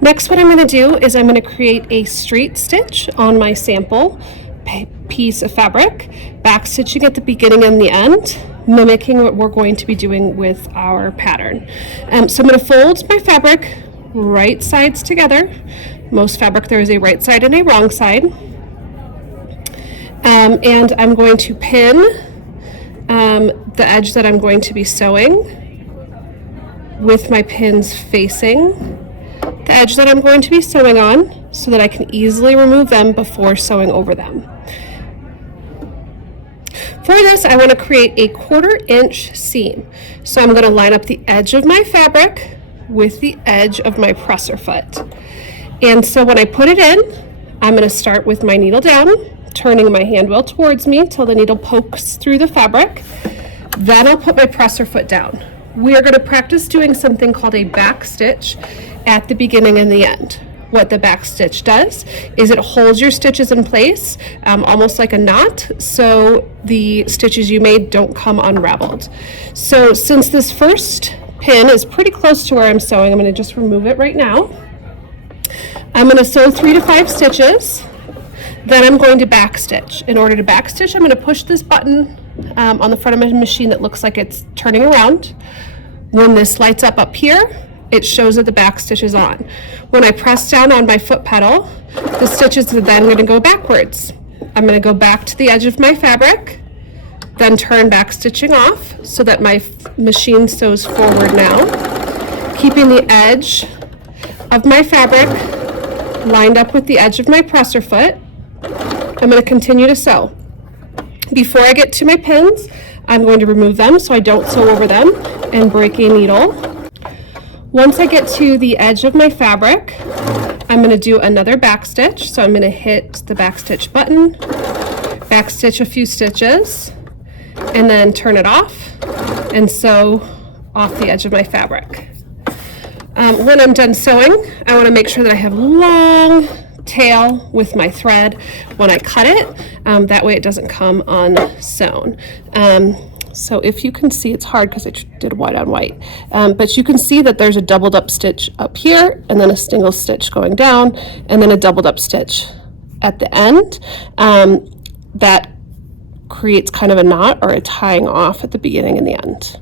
Next, what I'm going to do is I'm going to create a straight stitch on my sample piece of fabric, back stitching at the beginning and the end, mimicking what we're going to be doing with our pattern. So I'm going to fold my fabric right sides together. Most fabric there is a right side and a wrong side. And I'm going to pin the edge that I'm going to be sewing with my pins facing the edge that I'm going to be sewing on, so that I can easily remove them before sewing over them. For this, I want to create a 1/4 inch seam. So I'm going to line up the edge of my fabric with the edge of my presser foot. And so when I put it in, I'm going to start with my needle down, turning my hand wheel towards me till the needle pokes through the fabric. Then I'll put my presser foot down. We are going to practice doing something called a back stitch at the beginning and the end. What the back stitch does is it holds your stitches in place, almost like a knot, so the stitches you made don't come unraveled. So since this first pin is pretty close to where I'm sewing, I'm going to just remove it right now. I'm going to sew 3 to 5 stitches. Then I'm going to back stitch. In order to back stitch, I'm going to push this button on the front of my machine that looks like it's turning around. When this lights up here, it shows that the back stitch is on. When I press down on my foot pedal, the stitches are then going to go backwards. I'm going to go back to the edge of my fabric, then turn back stitching off so that my machine sews forward now, keeping the edge of my fabric lined up with the edge of my presser foot. I'm going to continue to sew. Before I get to my pins, I'm going to remove them so I don't sew over them and break a needle. Once I get to the edge of my fabric, I'm going to do another back stitch. So I'm going to hit the back stitch button, back stitch a few stitches, and then turn it off and sew off the edge of my fabric. When I'm done sewing, I want to make sure that I have long tail with my thread when I cut it. That way it doesn't come unsewn. So if you can see, it's hard because I did white on white, but you can see that there's a doubled up stitch up here and then a single stitch going down and then a doubled up stitch at the end. That creates kind of a knot or a tying off at the beginning and the end.